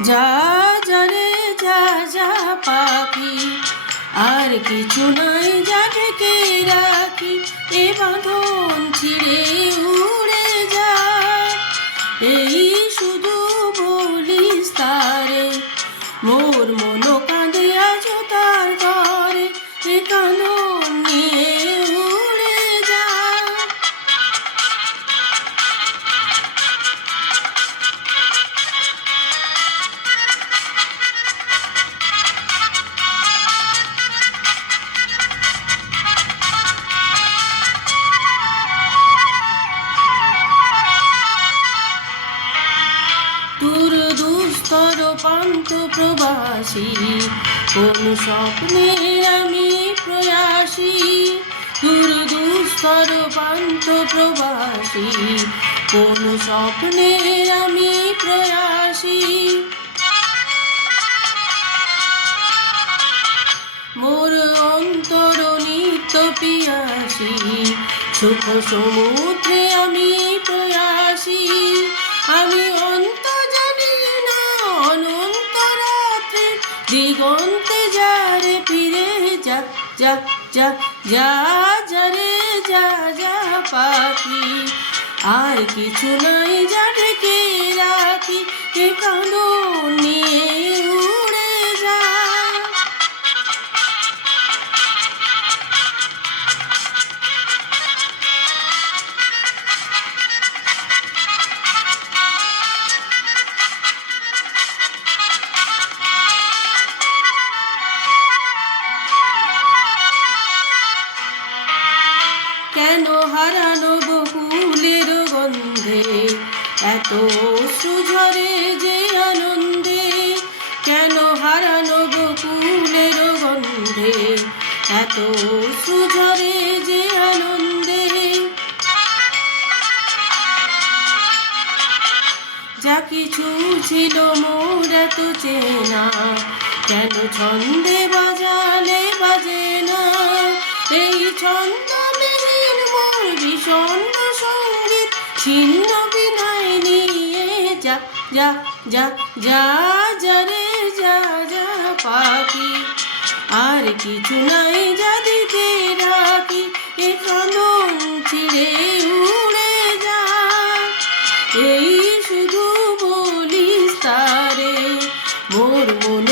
যা যারে যা যা পাখি, আর কিছু নাই যা ঢেকে রাখি, এ বাঁধন ছিঁড়ে উড়ে যা। এই শুধু বলিস তারে, মোর মন কাঁদে আজ তার ঘরে, এ কাঁদন নিয়ে উড়ে যা। দূর দুস্তর পান্ত প্রবাসী, কোন স্বপ্নের আমি প্রয়াসী। দূর দুস্তর পান্ত প্রবাসী, কোন স্বপ্নের আমি প্রয়াসী। মোর অন্তর নিত্য পিয়াসী, সুখ সমুদ্রে আমি প্রয়াসী। আমি অন্ত জানি না অনন্ত রাত্রে, দিগন্তে যারে ফিরে যা যা যা যা যারে যা যা পাখি, আর কিছু নাই যা ঢেকে রাখি, এ কাঁদন নিয়ে উড়ে যা। কেন হারানো বকুলের গন্ধে এত অশ্রু ঝরে যে আনন্দে? কেন হারানো বকুলের গন্ধে এত অশ্রু ঝরে যে আনন্দে? যা কিছু ছিল মোর এত চেনা, কেন ছন্দে বাজালে বাজে না? এই ছন্দবিহীন মোর বিষণ্ণ সঙ্গীত, ছিন্ন বিনয় নিয়ে যা যা যা যা যারে যা যা পাখি, আর কিছু নাই যা দিতে রাখি, এ কাঁদন ছিঁড়ে উড়ে যা। এই শুধু বলিস তারে, মোর মন